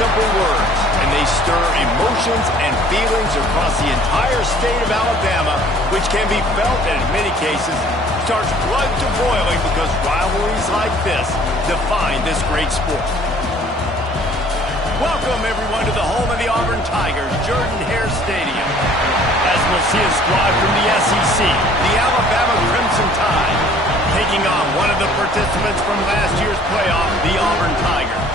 simple words, and they stir emotions and feelings across the entire state of Alabama, which can be felt and in many cases starts blood to boiling because rivalries like this define this great sport. Welcome, everyone, to the home of the Auburn Tigers, Jordan-Hare Stadium. As we'll see a squad from the SEC, the Alabama Crimson Tide, taking on one of the participants from last year's playoff, the Auburn Tigers.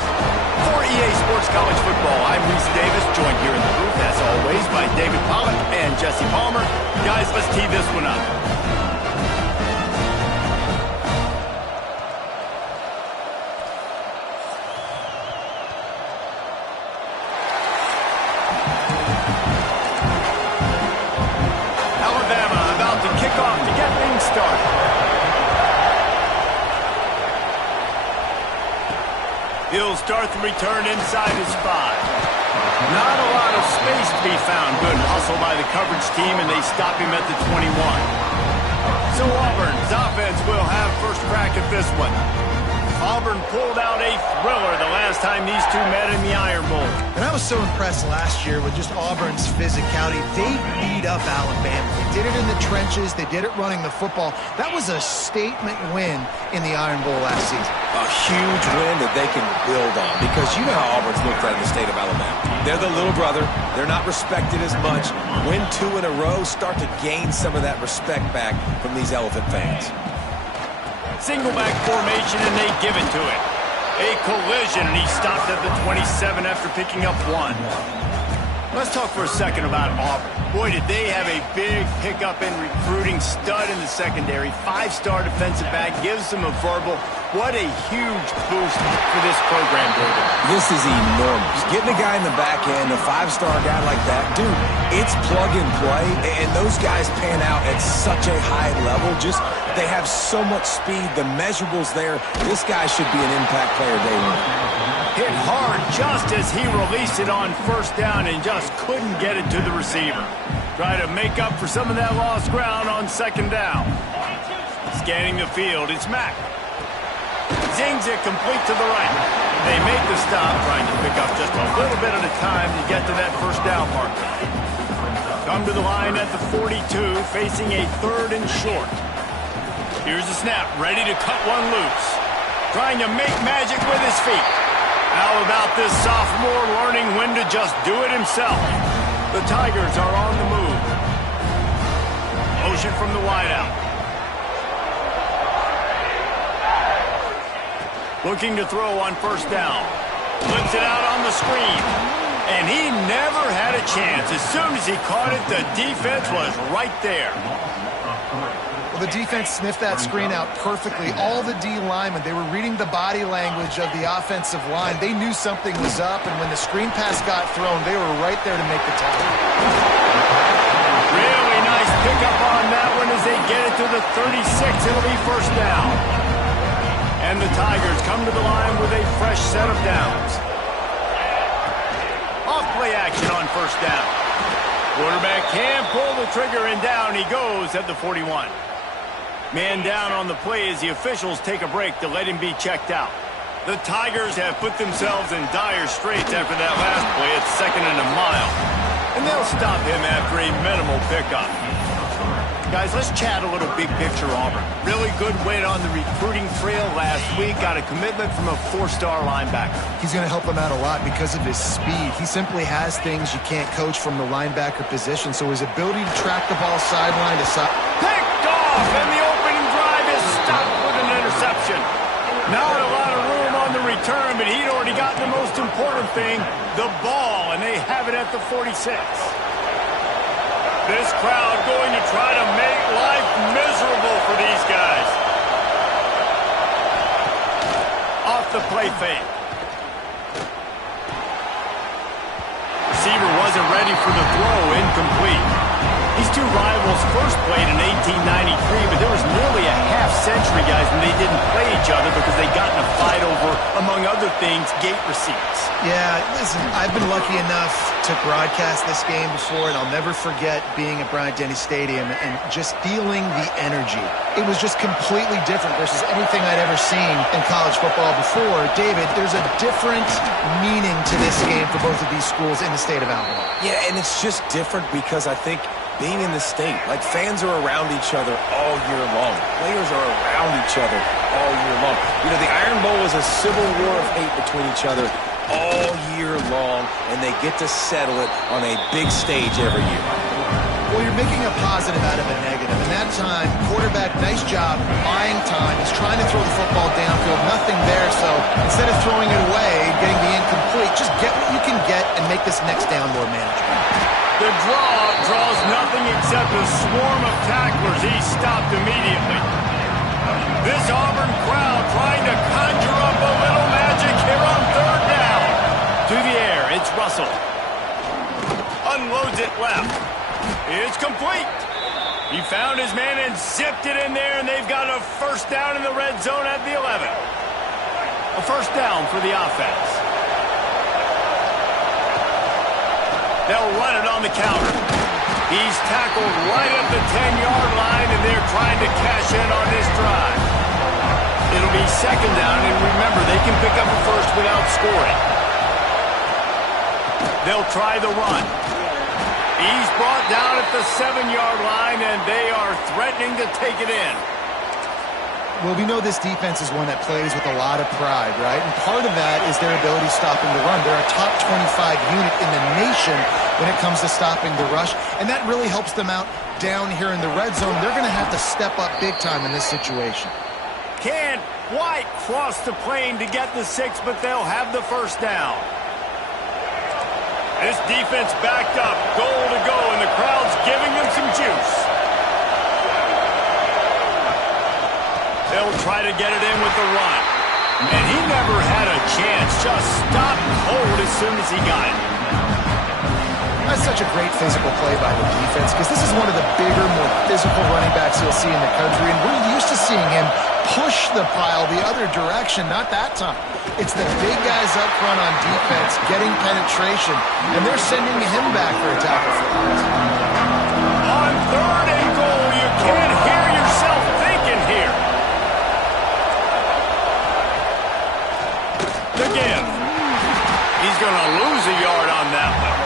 For EA Sports College Football, I'm Reese Davis, joined here in the booth, as always, by David Pollack and Jesse Palmer. Guys, let's tee this one up. He'll start the return inside his 5. Not a lot of space to be found. Good hustle by the coverage team, and they stop him at the 21. So Auburn's offense will have first crack at this one. Auburn pulled out a thriller the last time these two met in the Iron Bowl. And I was so impressed last year with just Auburn's physicality. They beat up Alabama. They did it in the trenches. They did it running the football. That was a statement win in the Iron Bowl last season. A huge win that they can build on, because you know how Auburn's looked at in the state of Alabama. They're the little brother. They're not respected as much. Win 2 in a row, start to gain some of that respect back from these Elephant fans. Single back formation, and they give it to him. A collision, and he stopped at the 27 after picking up 1. Let's talk for a second about Auburn. Boy, did they have a big pickup in recruiting. Stud in the secondary. 5-star defensive back. Gives them a verbal. What a huge boost for this program, David. This is enormous. Getting a guy in the back end, a 5-star guy like that, dude, it's plug and play, and those guys pan out at such a high level. Just, they have so much speed. The measurables there. This guy should be an impact player day one. Hit hard just as he released it on first down and just couldn't get it to the receiver. Try to make up for some of that lost ground on second down. Scanning the field, it's Mack. Zings it complete to the right. They make the stop, trying to pick up just a little bit at a time to get to that first down marker. Come to the line at the 42, facing a 3rd and short. Here's the snap, ready to cut one loose. Trying to make magic with his feet. How about this sophomore learning when to just do it himself? The Tigers are on the move. Motion from the wideout. Looking to throw on first down. Flips it out on the screen. And he never had a chance. As soon as he caught it, the defense was right there. Well, the defense sniffed that screen out perfectly. All the D linemen, they were reading the body language of the offensive line. They knew something was up, and when the screen pass got thrown, they were right there to make the tackle. Really nice pickup on that one as they get it to the 36. It'll be first down. And the Tigers come to the line with a fresh set of downs. Off-play action on first down. Quarterback can pull the trigger, and down he goes at the 41. Man down on the play as the officials take a break to let him be checked out. The Tigers have put themselves in dire straits after that last play at 2nd and a mile. And they'll stop him after a minimal pickup. Guys, let's chat a little big picture Auburn. Really good win on the recruiting trail last week. Got a commitment from a 4-star linebacker. He's going to help them out a lot because of his speed. He simply has things you can't coach from the linebacker position. So his ability to track the ball sideline to side. Picked off, and the opening drive is stopped with an interception. Not a lot of room on the return, but he'd already gotten the most important thing, the ball, and they have it at the 46. This crowd going to try to make life miserable for these guys. Off the play fake. Receiver wasn't ready for the throw, incomplete. These two rivals first played in 1893, but there was nearly a half-century, guys, when they didn't play each other because they got in a fight over, among other things, gate receipts. Yeah, listen, I've been lucky enough to broadcast this game before, and I'll never forget being at Bryant-Denny Stadium and just feeling the energy. It was just completely different versus anything I'd ever seen in college football before. David, there's a different meaning to this game for both of these schools in the state of Alabama. Yeah, and it's just different because I think being in the state, like fans are around each other all year long. Players are around each other all year long. You know, the Iron Bowl is a civil war of hate between each other all year long, and they get to settle it on a big stage every year. Well, you're making a positive out of a negative. And that time, quarterback, nice job, buying time. He's trying to throw the football downfield, nothing there. So instead of throwing it away, getting the incomplete, just get what you can get and make this next down more manageable. The draws nothing except a swarm of tacklers. He's stopped immediately. This Auburn crowd trying to conjure up a little magic here on third down. To the air, it's Russell. Unloads it left. It's complete. He found his man and zipped it in there, and they've got a first down in the red zone at the 11. A first down for the offense. They'll run it on the counter. He's tackled right at the 10-yard line, and they're trying to cash in on this drive. It'll be second down, and remember, they can pick up a first without scoring. They'll try the run. He's brought down at the 7-yard line, and they are threatening to take it in. Well, we know this defense is one that plays with a lot of pride, right? And part of that is their ability stopping the run. They're a top 25 unit in the nation when it comes to stopping the rush, and that really helps them out down here in the red zone. They're going to have to step up big time in this situation. Can't quite cross the plane to get the 6, but they'll have the first down. This defense backed up, goal to go, and the crowd's giving them some juice. They'll try to get it in with the run. And he never had a chance, just stopped cold as soon as he got it. That's such a great physical play by the defense because this is one of the bigger, more physical running backs you'll see in the country, and we're used to seeing him push the pile the other direction, not that time. It's the big guys up front on defense getting penetration, and they're sending him back for a tackle for loss. On third and goal, you can't hear yourself thinking here. The give. He's going to lose a yard on that one.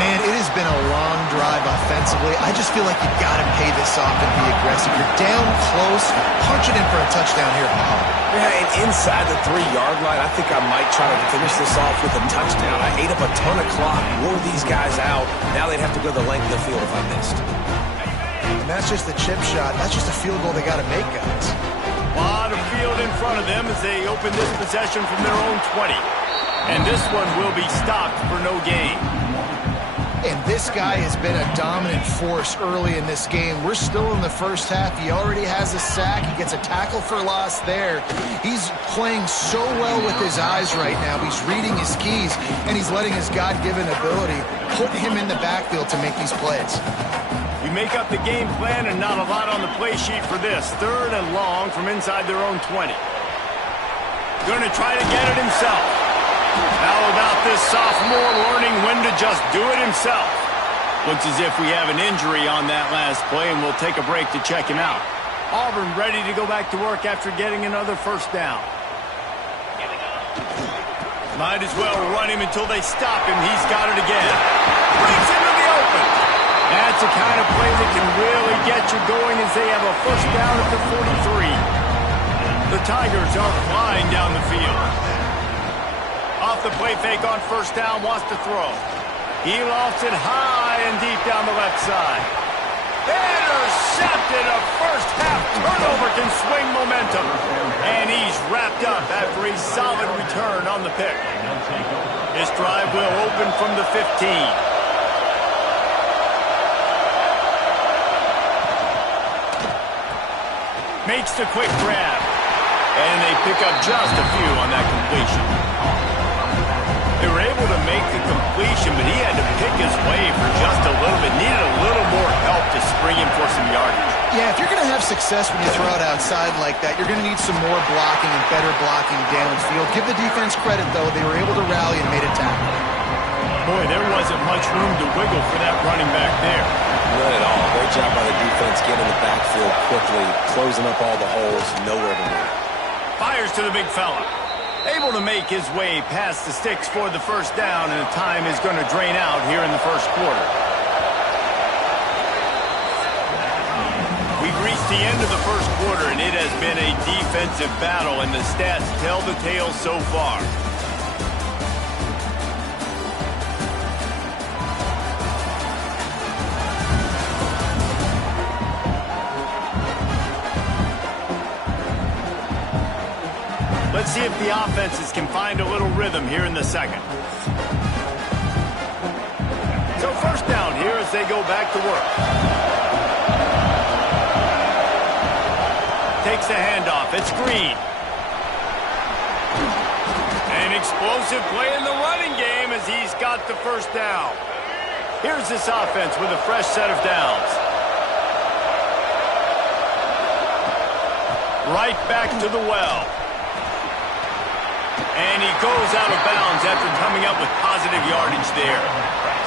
Man, it has been a long drive offensively. I just feel like you've got to pay this off and be aggressive. You're down close. Punch it in for a touchdown here, Bob. Yeah, and inside the 3-yard line, I think I might try to finish this off with a touchdown. I ate up a ton of clock, wore these guys out. Now they'd have to go the length of the field if I missed. And that's just the chip shot. That's just a field goal they got to make, guys. A lot of field in front of them as they open this possession from their own 20. And this one will be stopped for no gain. And this guy has been a dominant force early in this game. We're still in the first half. He already has a sack. He gets a tackle for loss there. He's playing so well with his eyes right now. He's reading his keys, and he's letting his God-given ability put him in the backfield to make these plays. You make up the game plan and not a lot on the play sheet for this. Third and long from inside their own 20. Going to try to get it himself. How about this sophomore learning when to just do it himself? Looks as if we have an injury on that last play, and we'll take a break to check him out. Auburn ready to go back to work after getting another first down. Might as well run him until they stop him. He's got it again. Breaks into the open. That's the kind of play that can really get you going as they have a first down at the 43. The Tigers are flying down the field. Off the play fake on first down, wants to throw. He lofts it high and deep down the left side. Intercepted. A first half turnover can swing momentum. And he's wrapped up after a solid return on the pick. This drive will open from the 15. Makes the quick grab. And they pick up just a few on that completion. They were able to make the completion, but he had to pick his way for just a little bit. Needed a little more him for some yardage. Yeah, if you're going to have success when you throw it outside like that, you're going to need some more blocking and better blocking downfield. Give the defense credit, though. They were able to rally and made a tackle. Boy, there wasn't much room to wiggle for that running back there. Not at all. Great job by the defense getting in the backfield quickly, closing up all the holes, nowhere to move. Fires to the big fella. Able to make his way past the sticks for the first down, and the time is going to drain out here in the first quarter. We've reached the end of the first quarter, and it has been a defensive battle, and the stats tell the tale so far. Let's see if the offenses can find a little rhythm here in the second. So first down here as they go back to work. Takes the handoff. It's Green. An explosive play in the running game as he's got the first down. Here's this offense with a fresh set of downs. Right back to the well. And he goes out of bounds after coming up with positive yardage there.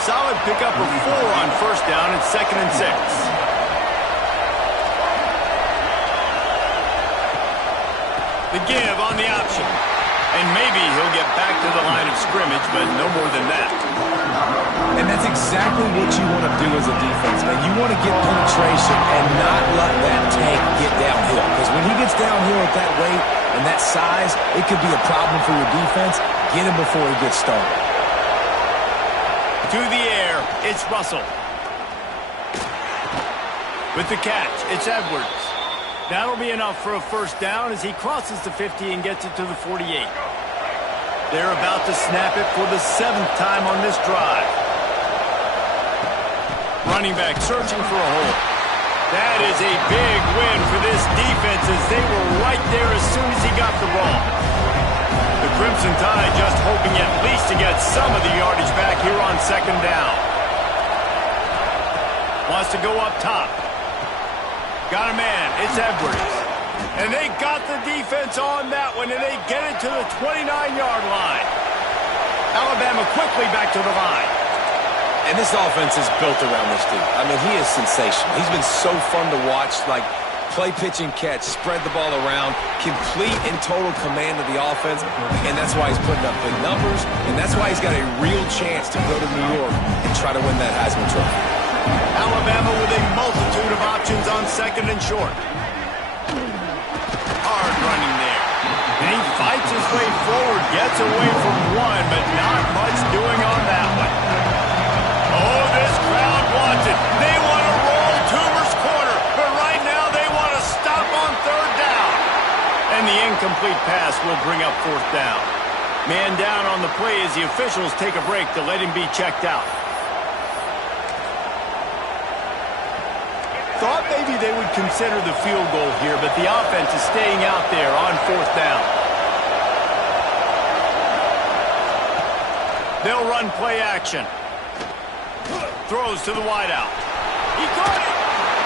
Solid pickup of 4 on first down and 2nd and 6. The give on the option. And maybe he'll get back to the line of scrimmage, but no more than that. And that's exactly what you want to do as a defense, man. You want to get penetration and not let that tank get downhill. Because when he gets downhill at that weight and that size, it could be a problem for your defense. Get him before he gets started. To the air, it's Russell. With the catch, it's Edwards. That'll be enough for a first down as he crosses the 50 and gets it to the 48. They're about to snap it for the 7th time on this drive. Running back searching for a hole. That is a big win for this defense as they were right there as soon as he got the ball. The Crimson Tide just hoping at least to get some of the yardage back here on 2nd down. Wants to go up top. Got a man. It's Edwards. And they got the defense on that one, and they get it to the 29-yard line. Alabama quickly back to the line. And this offense is built around this dude. I mean, he is sensational. He's been so fun to watch, like play, pitch, and catch, spread the ball around, complete and total command of the offense, and that's why he's putting up big numbers, and that's why he's got a real chance to go to New York and try to win that Heisman Trophy. Alabama with a multitude of options on 2nd and short. Hard running there. And he fights his way forward, gets away from one, but not much doing on that one. Oh, this crowd wants it. They want to roll Toomer's corner, but right now they want to stop on 3rd down. And the incomplete pass will bring up 4th down. Man down on the play as the officials take a break to let him be checked out. Thought maybe they would consider the field goal here, but the offense is staying out there on 4th down. They'll run play action. Throws to the wideout. He got it.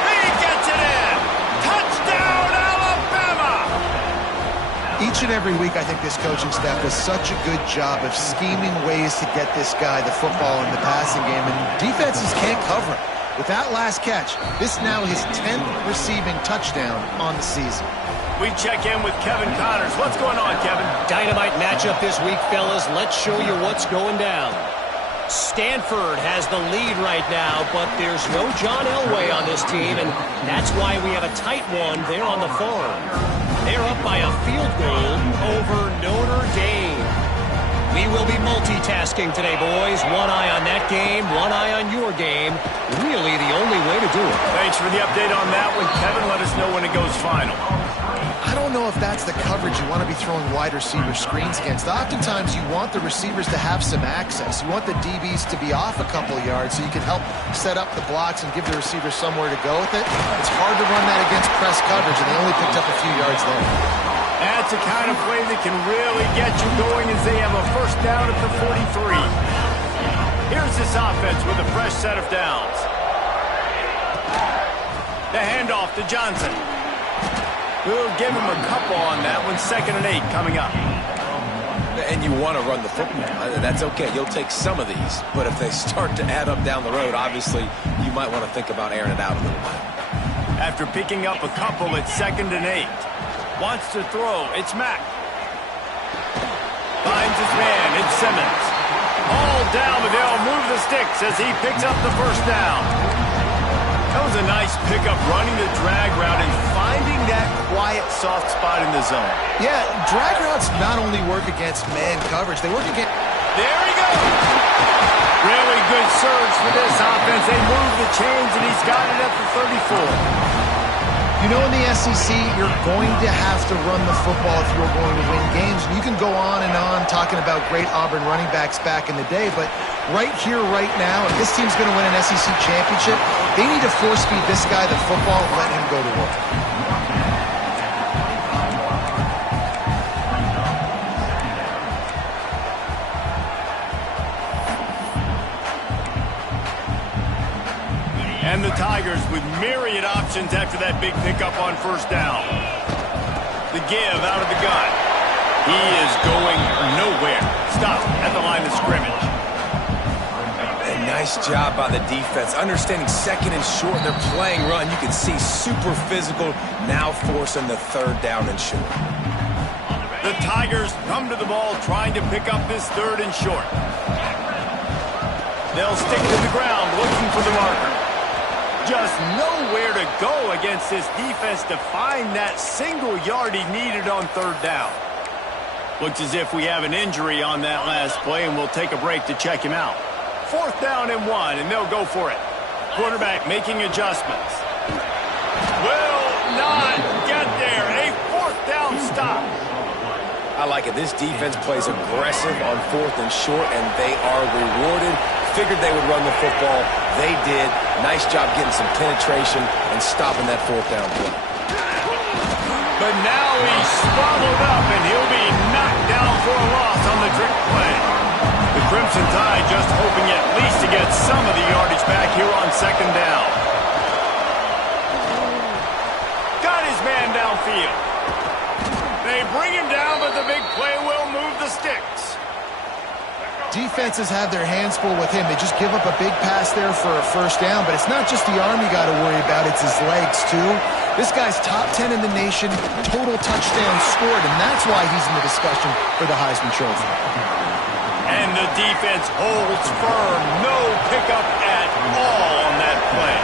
He gets it in. Touchdown, Alabama! Each and every week, I think this coaching staff does such a good job of scheming ways to get this guy the football in the passing game, and defenses can't cover him. With that last catch, this now his 10th receiving touchdown on the season. We check in with Kevin Connors. What's going on, Kevin? Dynamite matchup this week, fellas. Let's show you what's going down. Stanford has the lead right now, but there's no John Elway on this team, and that's why we have a tight one there on the farm. They're up by a field goal over Notre Dame. We will be multitasking today, boys. One eye on that game, one eye on your game. Really the only way to do it. Thanks for the update on that one, Kevin. Let us know when it goes final. I don't know if that's the coverage you want to be throwing wide receiver screens against. Oftentimes, you want the receivers to have some access. You want the DBs to be off a couple of yards so you can help set up the blocks and give the receivers somewhere to go with it. It's hard to run that against press coverage, and they only picked up a few yards there. That's the kind of play that can really get you going as they have a first down at the 43. Here's this offense with a fresh set of downs. The handoff to Johnson. We'll give him a couple on that one. 2nd and 8 coming up. And you want to run the football. That's okay. You'll take some of these. But if they start to add up down the road, obviously, you might want to think about airing it out a little bit. After picking up a couple, it's 2nd and 8. Wants to throw. It's Mack. Finds his man. It's Simmons. All down, but they'll move the sticks as he picks up the 1st down. That was a nice pickup, running the drag route and finding that quiet, soft spot in the zone. Yeah, drag routes not only work against man coverage, they work against... There he goes! Really good surge for this offense. They move the chains, and he's got it at the 34. You know, in the SEC, you're going to have to run the football if you're going to win games. You can go on and on talking about great Auburn running backs back in the day, but right here, right now, if this team's going to win an SEC championship, they need to force-feed this guy the football and let him go to work. And the Tigers with myriad options after that big pickup on 1st down. The give out of the gun. He is going nowhere. Stop at the line of scrimmage. A nice job by the defense. Understanding 2nd and short, they're playing run. You can see super physical, now forcing the 3rd down and short. The Tigers come to the ball trying to pick up this 3rd and short. They'll stick to the ground looking for the marker. Just nowhere to go against this defense to find that single yard he needed on 3rd down. Looks as if we have an injury on that last play, and we'll take a break to check him out. 4th down and 1, and they'll go for it. Quarterback making adjustments. Will not get there. A 4th down stop. I like it. This defense plays aggressive on 4th and short, and they are rewarded. Figured they would run the football. They did. Nice job getting some penetration and stopping that 4th down play. But now he's swallowed up, and he'll be knocked down for a loss on the trick play. The Crimson Tide just hoping at least to get some of the yardage back here on 2nd down. Got his man downfield. They bring him down, but the big play will move the sticks. Defenses have their hands full with him. They just give up a big pass there for a 1st down, but it's not just the arm you got to worry about, it's his legs too. This guy's top 10 in the nation, total touchdowns scored, and that's why he's in the discussion for the Heisman Trophy. And the defense holds firm. No pickup at all on that play.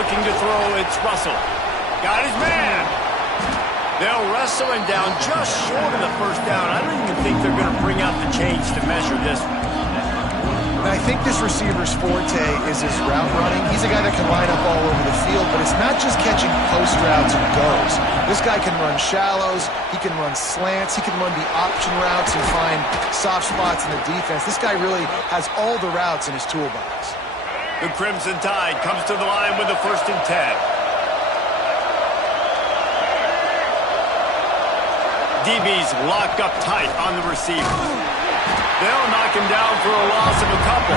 Looking to throw, it's Russell. Got his man. They'll wrestle him down just short of the 1st down. I don't even think they're going to bring out the change to measure this one. I think this receiver's forte is his route running. He's a guy that can line up all over the field, but it's not just catching post routes and goes. This guy can run shallows, he can run slants, he can run the option routes and find soft spots in the defense. This guy really has all the routes in his toolbox. The Crimson Tide comes to the line with the 1st and 10. DB's locked up tight on the receiver. They'll knock him down for a loss of a couple.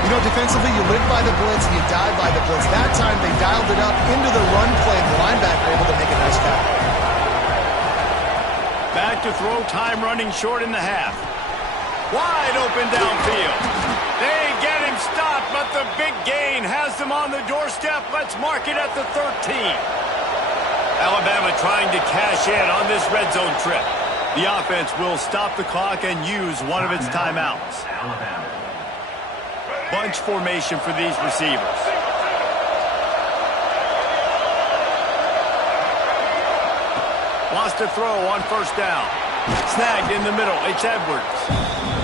You know, defensively, you live by the blitz and you die by the blitz. That time, they dialed it up into the run play, and the linebacker able to make a nice tackle. Back to throw, time running short in the half. Wide open downfield. They get him stopped, but the big gain has them on the doorstep. Let's mark it at the 13. Alabama trying to cash in on this red zone trip. The offense will stop the clock and use one of its timeouts. Bunch formation for these receivers. Wants to throw on 1st down. Snagged in the middle. It's Edwards.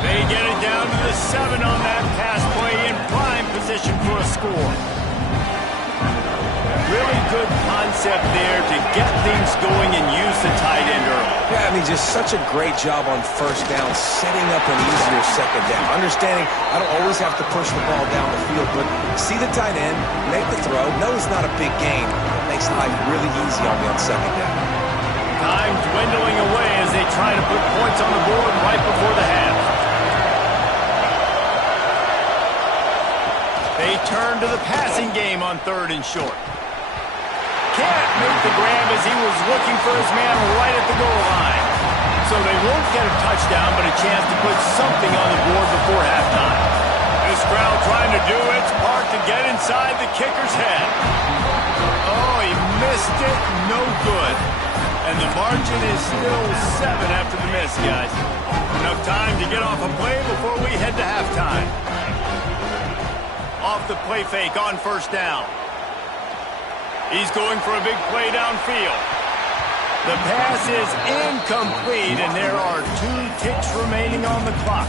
They get it down to the 7 on that pass play in prime position for a score. Really good concept there to get things going and use the tight end early. Yeah, I mean, just such a great job on 1st down, setting up an easier 2nd down. Understanding I don't always have to push the ball down the field, but see the tight end, make the throw. No, it's not a big gain. It makes life really easy on me on 2nd down. Time dwindling away as they try to put points on the board right before the half. They turn to the passing game on 3rd and short. Can't make the grab as he was looking for his man right at the goal line. So they won't get a touchdown, but a chance to put something on the board before halftime. This crowd trying to do its part to get inside the kicker's head. Oh, he missed it. No good. And the margin is still 7 after the miss, guys. Enough time to get off a play before we head to halftime. Off the play fake on 1st down. He's going for a big play downfield. The pass is incomplete, and there are 2 ticks remaining on the clock.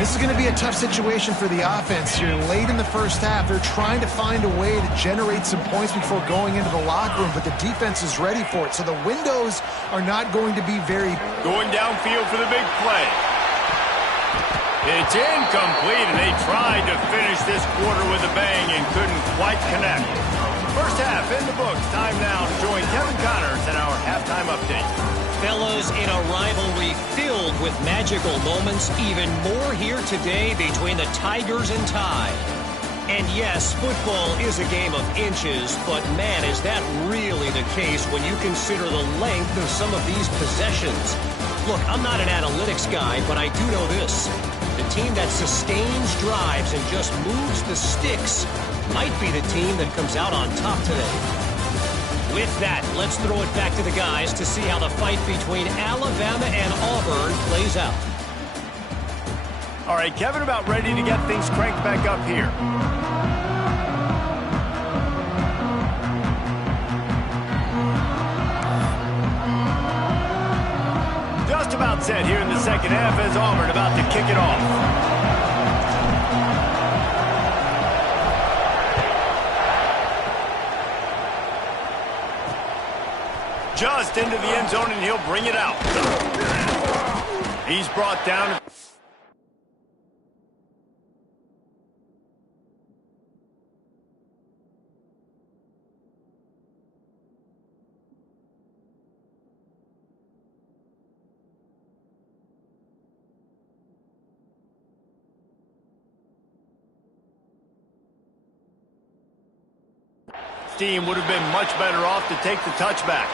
This is going to be a tough situation for the offense here. Late in the first half, they're trying to find a way to generate some points before going into the locker room, but the defense is ready for it, so the windows are not going to be very... Going downfield for the big play. It's incomplete, and they tried to finish this quarter with a bang and couldn't quite connect. First half in the books. Time now to join Kevin Connors in our halftime update. Fellas, in a rivalry filled with magical moments, even more here today between the Tigers and Tide. And yes, football is a game of inches, but man, is that really the case when you consider the length of some of these possessions. Look, I'm not an analytics guy, but I do know this. The team that sustains drives and just moves the sticks might be the team that comes out on top today. With that, let's throw it back to the guys to see how the fight between Alabama and Auburn plays out. All right, Kevin, about ready to get things cranked back up here. Just about set here in the second half as Auburn about to kick it off. Just into the end zone, and he'll bring it out. He's brought down. Team would have been much better off to take the touchback.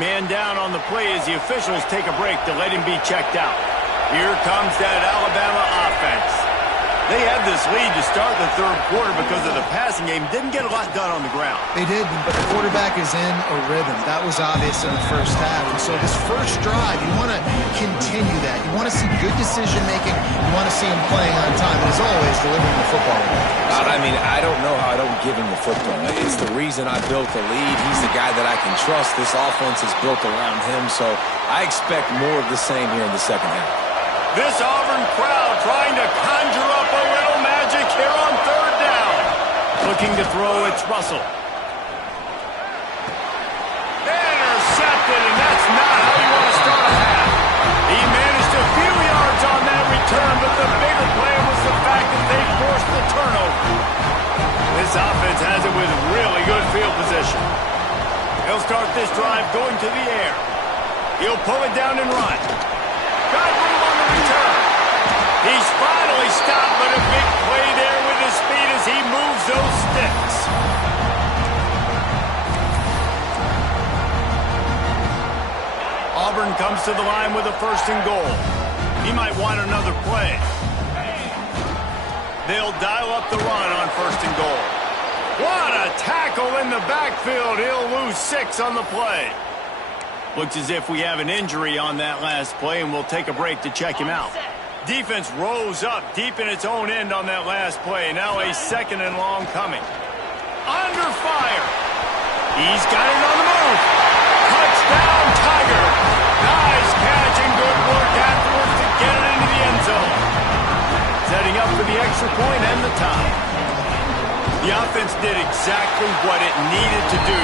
Man down on the play as the officials take a break to let him be checked out. Here comes that Alabama offense. They had this lead to start the 3rd quarter because of the passing game. Didn't get a lot done on the ground. They did, but the quarterback is in a rhythm. That was obvious in the first half. And so this first drive, you want to continue that. You want to see good decision-making. You want to see him playing on time. And as always, delivering the football. I mean, I don't know how I don't give him the football. It's the reason I built the lead. He's the guy that I can trust. This offense is built around him, so I expect more of the same here in the second half. This Auburn crowd trying to conjure up a little magic here on 3rd down. Looking to throw, it's Russell. Intercepted, and that's not how you want to start a half. He managed a few yards on that return, but the bigger play was the fact that they forced the turnover. This offense has it with really good field position. He'll start this drive going to the air. He'll pull it down and run. Got room on the return. He's finally stopped, but a big play there with his feet as he moves those sticks. Auburn comes to the line with a 1st and goal. He might want another play. They'll dial up the run on 1st and goal. What a tackle in the backfield. He'll lose 6 on the play. Looks as if we have an injury on that last play, and we'll take a break to check him out. Defense rose up deep in its own end on that last play. Now a 2nd and long coming. Under fire. He's got it on the move. Touchdown, Tiger. Nice catch and good work afterwards to get it into the end zone. Setting up for the extra point and the tie. The offense did exactly what it needed to do,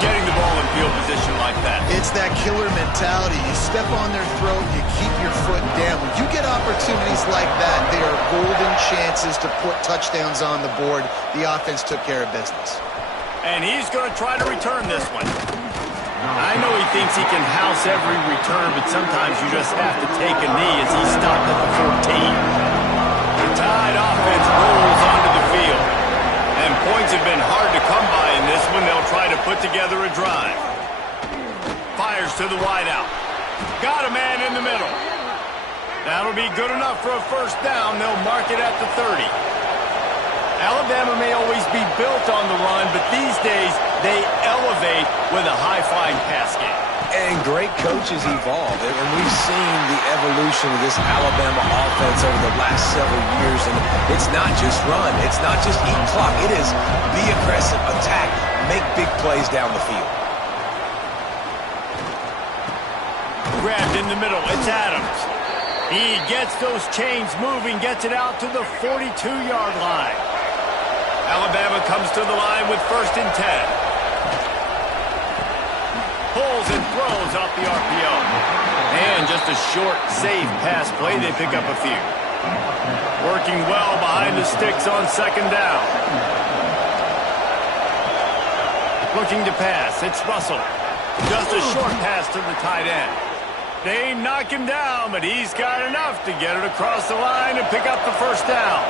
getting the ball in field position like that. It's that killer mentality. You step on their throat, you keep your foot down. When you get opportunities like that, they are golden chances to put touchdowns on the board. The offense took care of business. And he's going to try to return this one. I know he thinks he can house every return, but sometimes you just have to take a knee as he stopped at the 14. The Tide offense rolls onto the field. drive. Fires to the wideout. Got a man in the middle. That'll be good enough for a first down. They'll mark it at the 30. Alabama may always be built on the run, but these days they elevate with a high-flying pass game. And great coaches evolve, and we've seen the evolution of this Alabama offense over the last several years, and it's not just run, it's not just eat clock, it is be aggressive, attack, make big plays down the field. Grabbed in the middle, it's Adams. He gets those chains moving, gets it out to the 42-yard line. Alabama comes to the line with 1st and 10. Pulls and throws off the RPO. And just a short, safe pass play. They pick up a few. Working well behind the sticks on 2nd down. Looking to pass. It's Russell. Just a short pass to the tight end. They knock him down, but he's got enough to get it across the line and pick up the 1st down.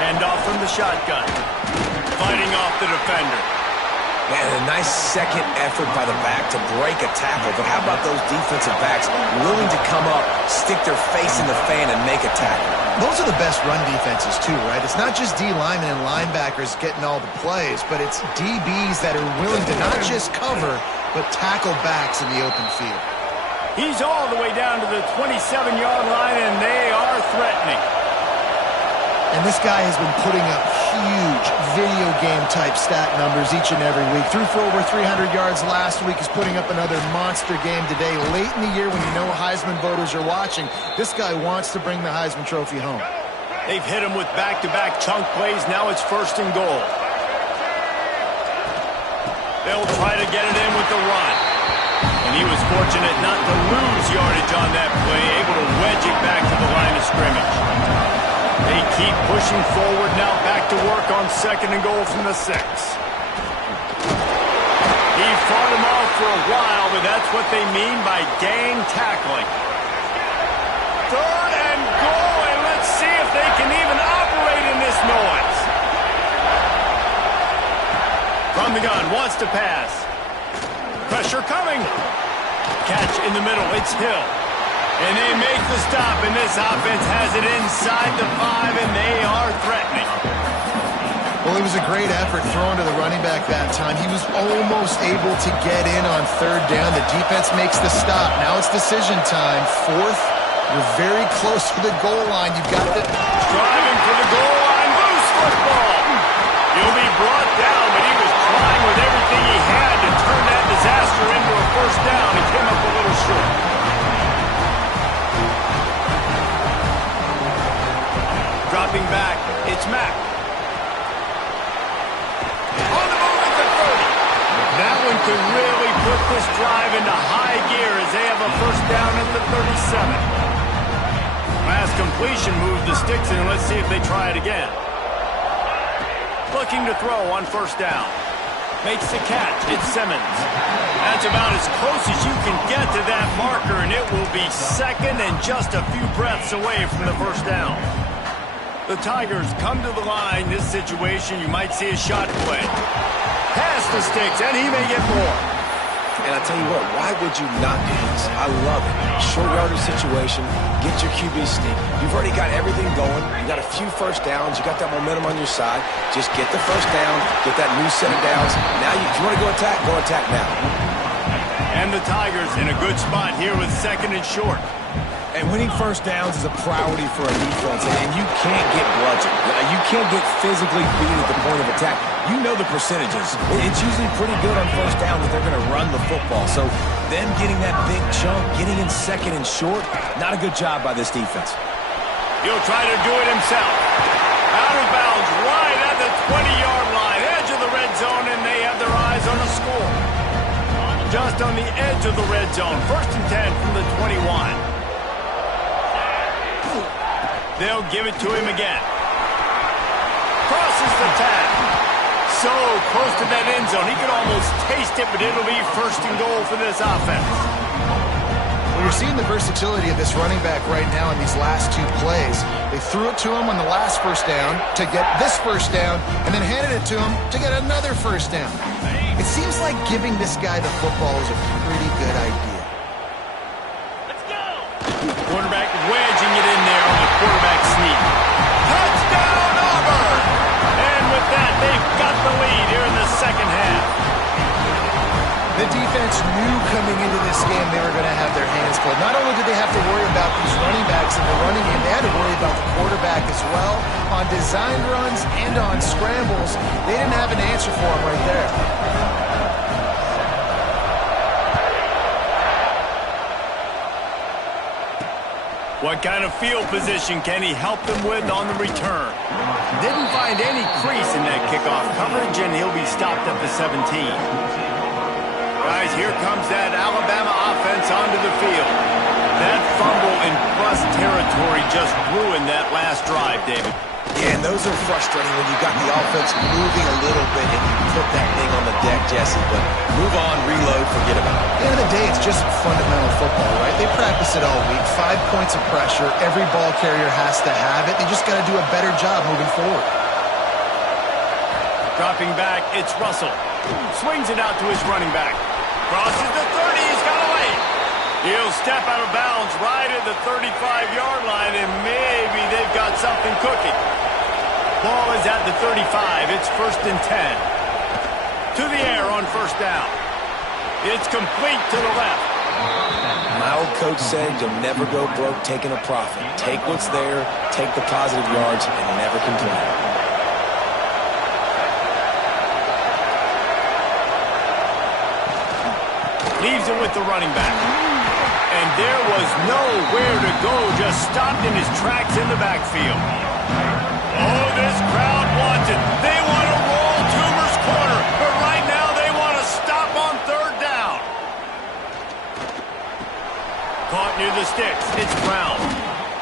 Hand off from the shotgun. Fighting off the defender. Man, a nice second effort by the back to break a tackle. But how about those defensive backs willing to come up, stick their face in the fan, and make a tackle? Those are the best run defenses, too, right? It's not just D linemen and linebackers getting all the plays, but it's DBs that are willing to not just cover, but tackle backs in the open field. He's all the way down to the 27-yard line, and they are threatening. And this guy has been putting up huge video game-type stat numbers each and every week. Threw for over 300 yards last week. He's putting up another monster game today. Late in the year when you know Heisman voters are watching, this guy wants to bring the Heisman Trophy home. They've hit him with back-to-back chunk plays. Now it's 1st and goal. They'll try to get it in with the run. And he was fortunate not to lose yardage on that play, able to wedge it back to the line of scrimmage. They keep pushing forward now, back to work on 2nd and goal from the 6. He fought him off for a while, but that's what they mean by gang tackling. 3rd and goal, and let's see if they can even operate in this noise. From the gun, wants to pass. Pressure coming. Catch in the middle, it's Hill. And they make the stop, and this offense has it inside the 5, and they are threatening. Well, it was a great effort throwing to the running back that time. He was almost able to get in on 3rd down. The defense makes the stop. Now it's decision time. 4th, you're very close to the goal line. You've got the... Driving for the goal line, loose football. He'll be brought down, but he was trying with everything he had to turn that disaster into a 1st down. He came up a little short. Dropping back, it's Mack. On the move at the 30. That one could really put this drive into high gear as they have a 1st down at the 37. Last completion moved the sticks in. Let's see if they try it again. Looking to throw on 1st down. Makes the catch. It's Simmons. That's about as close as you can get to that marker, and it will be 2nd and just a few breaths away from the 1st down. The Tigers come to the line. This situation, you might see a shot play. Pass the sticks, and he may get more. And I tell you what, why would you not do this? I love it. Short yardage situation, get your QB sneak. You've already got everything going. You got a few 1st downs. You got that momentum on your side. Just get the 1st down, get that new set of downs. Now, if you want to go attack now. And the Tigers in a good spot here with 2nd and short. And winning 1st downs is a priority for a defense, and you can't get bludgeoned. You can't get physically beat at the point of attack. You know the percentages. It's usually pretty good on 1st down that they're going to run the football. So them getting that big chunk, getting in 2nd and short, not a good job by this defense. He'll try to do it himself. Out of bounds, right at the 20-yard line, edge of the red zone, and they have their eyes on a score. Just on the edge of the red zone, 1st and 10 from the 21. They'll give it to him again. Crosses the tag. So close to that end zone. He could almost taste it, but it'll be 1st and goal for this offense. You're seeing the versatility of this running back right now in these last two plays. They threw it to him on the last first down to get this first down, and then handed it to him to get another first down. It seems like giving this guy the football is a pretty good idea. Let's go! Quarterback wedging it in there on the quarterback sneak. Touchdown, Auburn! And with that, they've got the lead here in the second half. The defense knew coming into this game they were going to have their hands full. Not only did they have to worry about these running backs in the running game, they had to worry about the quarterback as well. On design runs and on scrambles, they didn't have an answer for him right there. What kind of field position can he help them with on the return? Didn't find any crease in that kickoff coverage, and he'll be stopped at the 17. Guys, here comes that Alabama offense onto the field. That fumble in plus territory just ruined that last drive, David. Yeah, and those are frustrating when you got the offense moving a little bit and you put that thing on the deck, Jesse. But move on, reload, forget about it. At the end of the day, it's just fundamental football, right? They practice it all week. 5 points of pressure. Every ball carrier has to have it. They just got to do a better job moving forward. Dropping back, it's Russell. Swings it out to his running back. Crosses the 30, he's got away. He'll step out of bounds right at the 35-yard line, and maybe they've got something cooking. Ball is at the 35. It's 1st and 10. To the air on first down. It's complete to the left. My old coach said you'll never go broke taking a profit. Take what's there, take the positive yards, and never complain. Leaves it with the running back. And there was nowhere to go, just stopped in his tracks in the backfield. Oh, this crowd wants it. They want to roll Toomer's corner, but right now they want to stop on 3rd down. Caught near the sticks. It's Brown.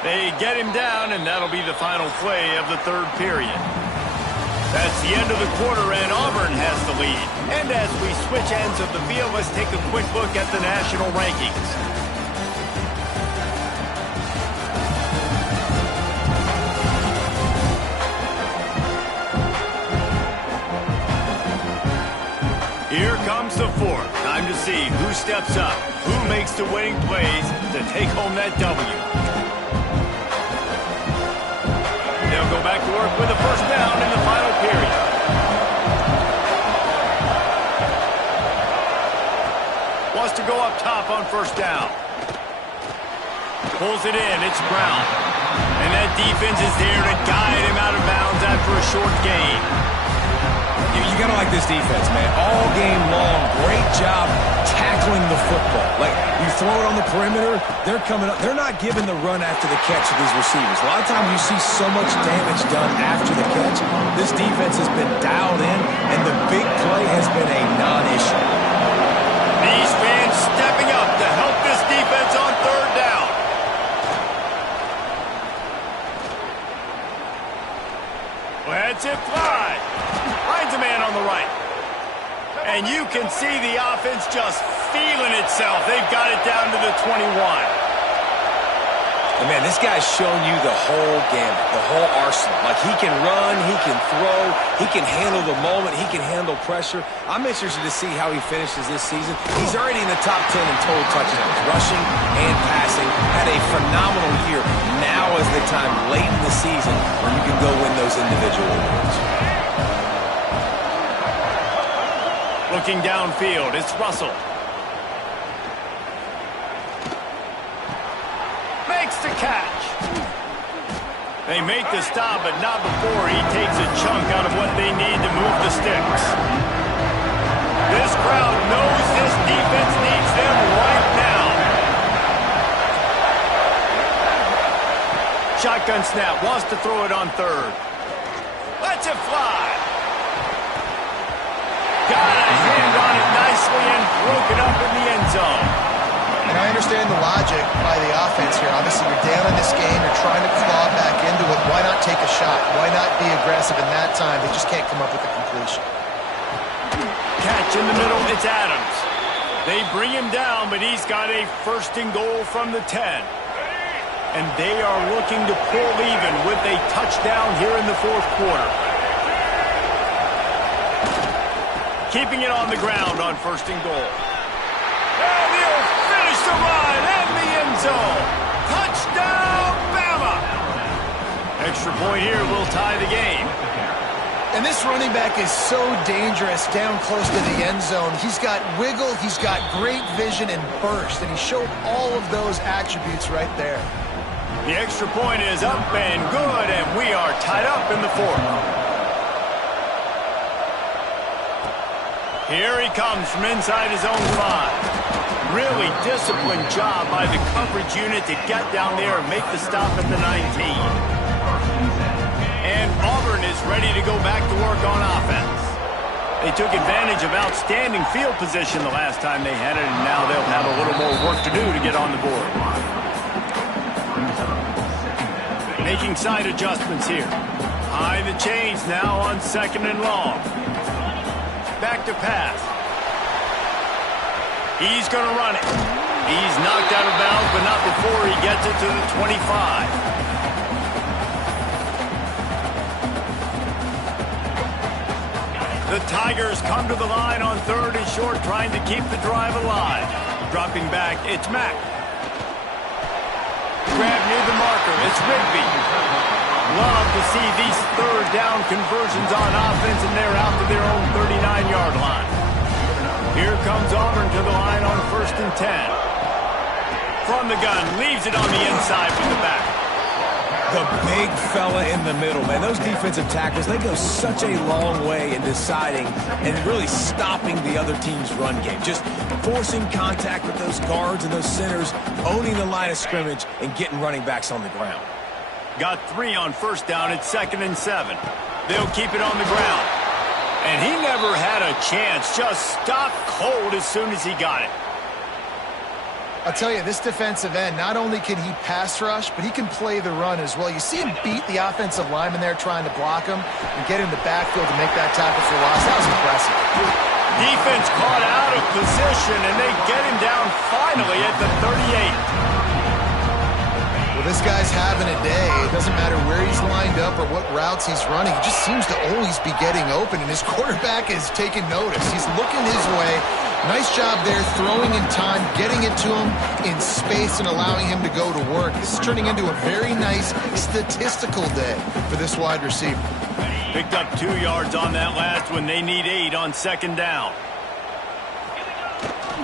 They get him down, and that'll be the final play of the 3rd period. That's the end of the quarter, and Auburn has the lead. And as we switch ends of the field, let's take a quick look at the national rankings. Here comes the 4th. Time to see who steps up, who makes the winning plays to take home that W. They'll go back to work with a first down in the final period. Wants to go up top on first down. Pulls it in. It's Brown. And that defense is there to guide him out of bounds after a short gain. You got to like this defense, man. All game long, great job tackling the football. Like, you throw it on the perimeter, they're coming up. They're not giving the run after the catch to these receivers. A lot of times you see so much damage done after the catch. This defense has been dialed in, and the big play has been a non-issue. These fans stepping up to help this defense on 3rd down. Lets it fly. Finds a man on the right. And you can see the offense just feeling itself. They've got it down to the 21. And man, this guy's shown you the whole gamut, the whole arsenal. Like, he can run, he can throw, he can handle the moment, he can handle pressure. I'm interested to see how he finishes this season. He's already in the top 10 in total touchdowns, rushing and passing. Had a phenomenal year. Now is the time late in the season where you can go win those individual awards. Looking downfield, it's Russell. Makes the catch. They make the stop, but not before he takes a chunk out of what they need to move the sticks. This crowd knows this defense needs them right now. Shotgun snap, wants to throw it on 3rd. Lets it fly. Got a hand on it nicely and broke it up in the end zone. And I understand the logic by the offense here. Obviously, you're down in this game. You're trying to claw back into it. Why not take a shot? Why not be aggressive in that time? They just can't come up with a completion. Catch in the middle. It's Adams. They bring him down, but he's got a 1st and goal from the 10. And they are looking to pull even with a touchdown here in the 4th quarter. Keeping it on the ground on 1st and goal. And he'll finish the ride in the end zone. Touchdown, Bama! Extra point here will tie the game. And this running back is so dangerous down close to the end zone. He's got wiggle, he's got great vision and burst, and he showed all of those attributes right there. The extra point is up and good, and we are tied up in the 4th. Here he comes from inside his own 5. Really disciplined job by the coverage unit to get down there and make the stop at the 19. And Auburn is ready to go back to work on offense. They took advantage of outstanding field position the last time they had it, and now they'll have a little more work to do to get on the board. Making side adjustments here. High the chains now on 2nd and long. Back to pass. He's going to run it. He's knocked out of bounds, but not before he gets it to the 25. The Tigers come to the line on 3rd and short, trying to keep the drive alive. Dropping back, it's Mack. Grab near the marker, it's Rigby. Love to see these 3rd down conversions on offense, and they're out to their own 39-yard line. Here comes Auburn to the line on 1st and 10. From the gun, leaves it on the inside with the back. The big fella in the middle, man. Those defensive tackles, they go such a long way in deciding and really stopping the other team's run game. Just forcing contact with those guards and those centers, owning the line of scrimmage, and getting running backs on the ground. Got 3 on 1st down at 2nd and 7. They'll keep it on the ground. And he never had a chance. Just stopped cold as soon as he got it. I'll tell you, this defensive end, not only can he pass rush, but he can play the run as well. You see him beat the offensive lineman there trying to block him and get in the backfield to make that tackle for loss. That was impressive. Defense caught out of position, and they get him down finally at the 38. Well, this guy's having a day. It doesn't matter where he's lined up or what routes he's running. He just seems to always be getting open, and his quarterback is taking notice. He's looking his way. Nice job there, throwing in time, getting it to him in space, and allowing him to go to work. This is turning into a very nice statistical day for this wide receiver. Picked up 2 yards on that last one. They need 8 on 2nd down.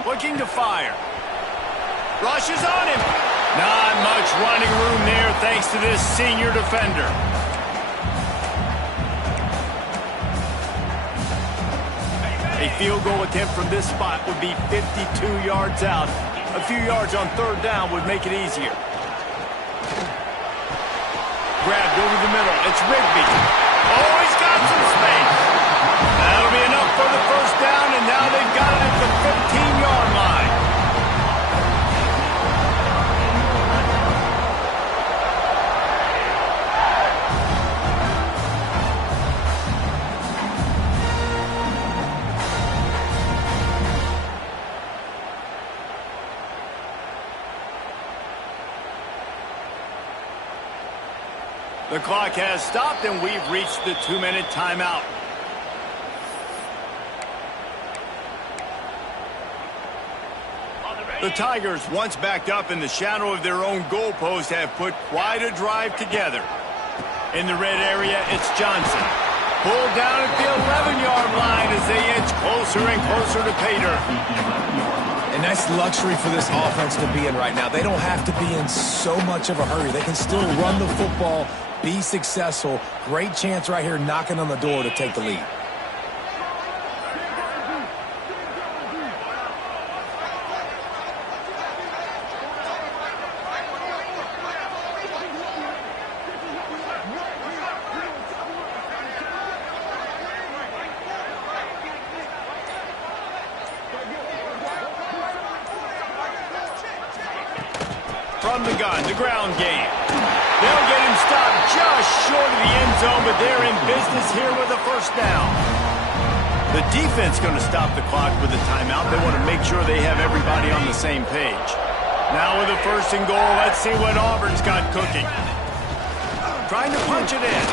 Looking to fire. Rushes on him. Not much running room there thanks to this senior defender. A field goal attempt from this spot would be 52 yards out. A few yards on 3rd down would make it easier. Grabbed over the middle. It's Rigby. Oh, he's got some space. That'll be enough for the 1st down, and now they've got it at the 15-yard line. The clock has stopped, and we've reached the 2-minute timeout. The Tigers, once backed up in the shadow of their own goalpost, have put quite a drive together. In the red area, it's Johnson. Pulled down at the 11-yard line as they inch closer and closer to pay dirt. A nice luxury for this offense to be in right now. They don't have to be in so much of a hurry. They can still run the football, be successful. Great chance right here knocking on the door to take the lead. From the gun, the ground game. They'll get him stopped just short of the end zone, but they're in business here with a 1st down. The defense going to stop the clock with a timeout. They want to make sure they have everybody on the same page. Now with a 1st and goal, let's see what Auburn's got cooking. Trying to punch it in.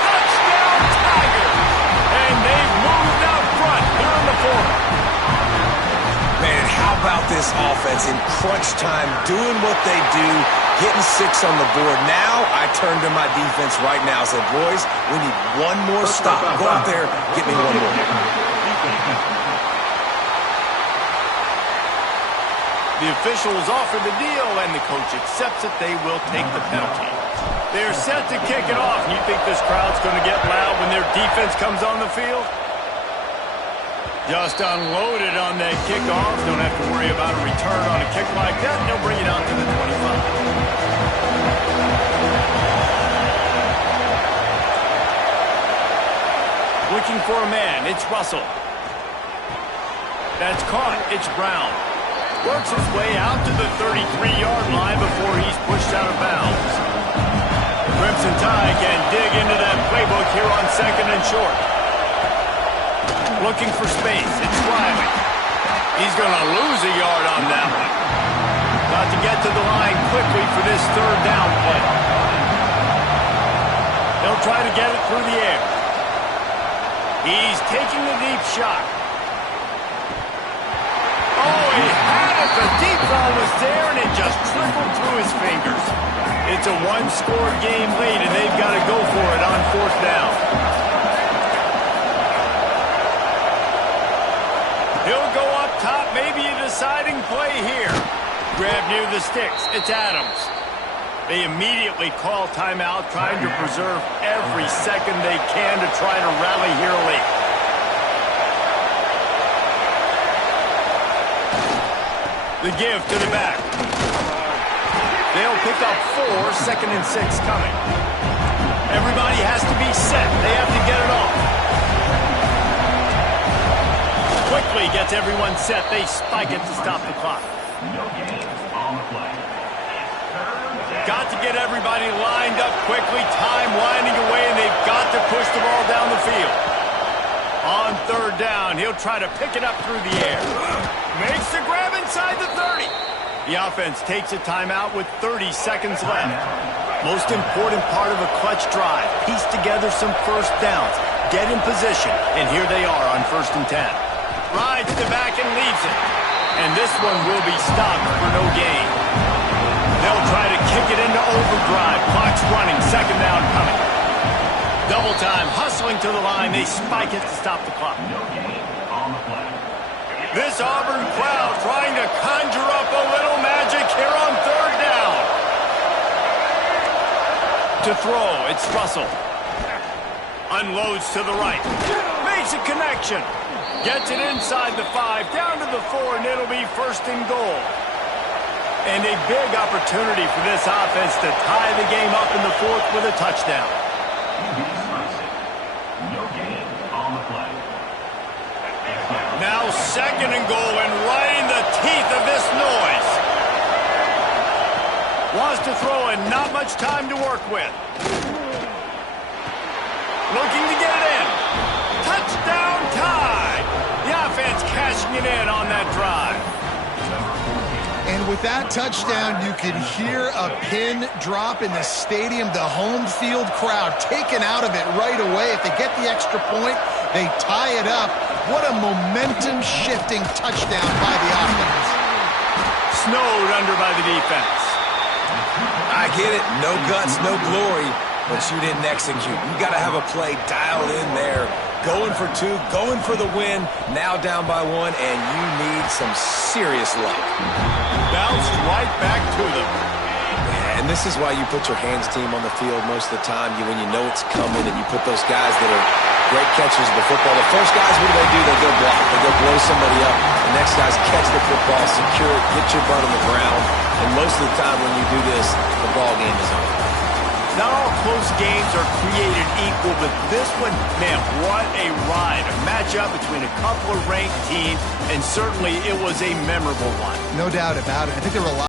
Touchdown, Tigers! And they've moved out front here in the 4th. Man, how about this offense in crunch time, doing what they do, getting 6 on the board. Now I turn to my defense right now and say, boys, we need one more stop. Go out there, get me one more. The officials offer the deal, and the coach accepts it. They will take the penalty. They're set to kick it off. You think this crowd's going to get loud when their defense comes on the field? Just unloaded on that kickoff. Don't have to worry about a return on a kick like that. They'll bring it out to the 25. Looking for a man. It's Russell. That's caught. It's Brown. Works his way out to the 33-yard line before he's pushed out of bounds. The Crimson Tide can dig into that playbook here on 2nd and short. Looking for space. It's Riley. He's going to lose a yard on that one. Got to get to the line quickly for this 3rd down play. They'll try to get it through the air. He's taking the deep shot. Oh, he had it. The deep ball was there, and it just trickled through his fingers. It's a 1-score game late, and they've got to go for it on 4th down. He'll go up top, maybe a deciding play here. Grab near the sticks. It's Adams. They immediately call timeout, trying to preserve every second they can to try to rally here late. The give to the back. They'll pick up 4, 2nd and 6 coming. Everybody has to be set. They have to get it off. Quickly gets everyone set. They spike it to stop the clock. Got to get everybody lined up quickly. Time winding away, and they've got to push the ball down the field. On 3rd down, he'll try to pick it up through the air. Makes the grab inside the 30. The offense takes a timeout with 30 seconds left. Most important part of a clutch drive. Piece together some 1st downs. Get in position. And here they are on 1st and 10. Rides to back and leaves it. And this one will be stopped for no gain. They'll try to kick it into overdrive. Clock's running. 2nd down coming. Double time. Hustling to the line. They spike it to stop the clock. This Auburn crowd trying to conjure up a little magic here on 3rd down. To throw, it's Russell. Unloads to the right. Makes a connection. Gets it inside the 5, down to the 4, and it'll be 1st and goal. And a big opportunity for this offense to tie the game up in the 4th with a touchdown. Now 2nd and goal, and right in the teeth of this noise. Wants to throw and not much time to work with. Looking to get it in. Touchdown Tide. The offense cashing it in on that drive. And with that touchdown, you can hear a pin drop in the stadium. The home field crowd taken out of it right away. If they get the extra point, they tie it up. What a momentum-shifting touchdown by the offense. Snowed under by the defense. I get it. No guts, no glory, but you didn't execute. You got to have a play dialed in there. Going for 2, going for the win. Now down by 1, and you need some serious luck. Bounced right back to them. And this is why you put your hands team on the field most of the time. When you know it's coming, and you put those guys that are great catchers of the football. The first guys, what do? They go block. They go blow somebody up. The next guys catch the football, secure it, get your butt on the ground. And most of the time when you do this, the ball game is on. Not all close games are created equal, but this one, man, what a ride. A matchup between a couple of ranked teams, and certainly it was a memorable one. No doubt about it. I think there were a lot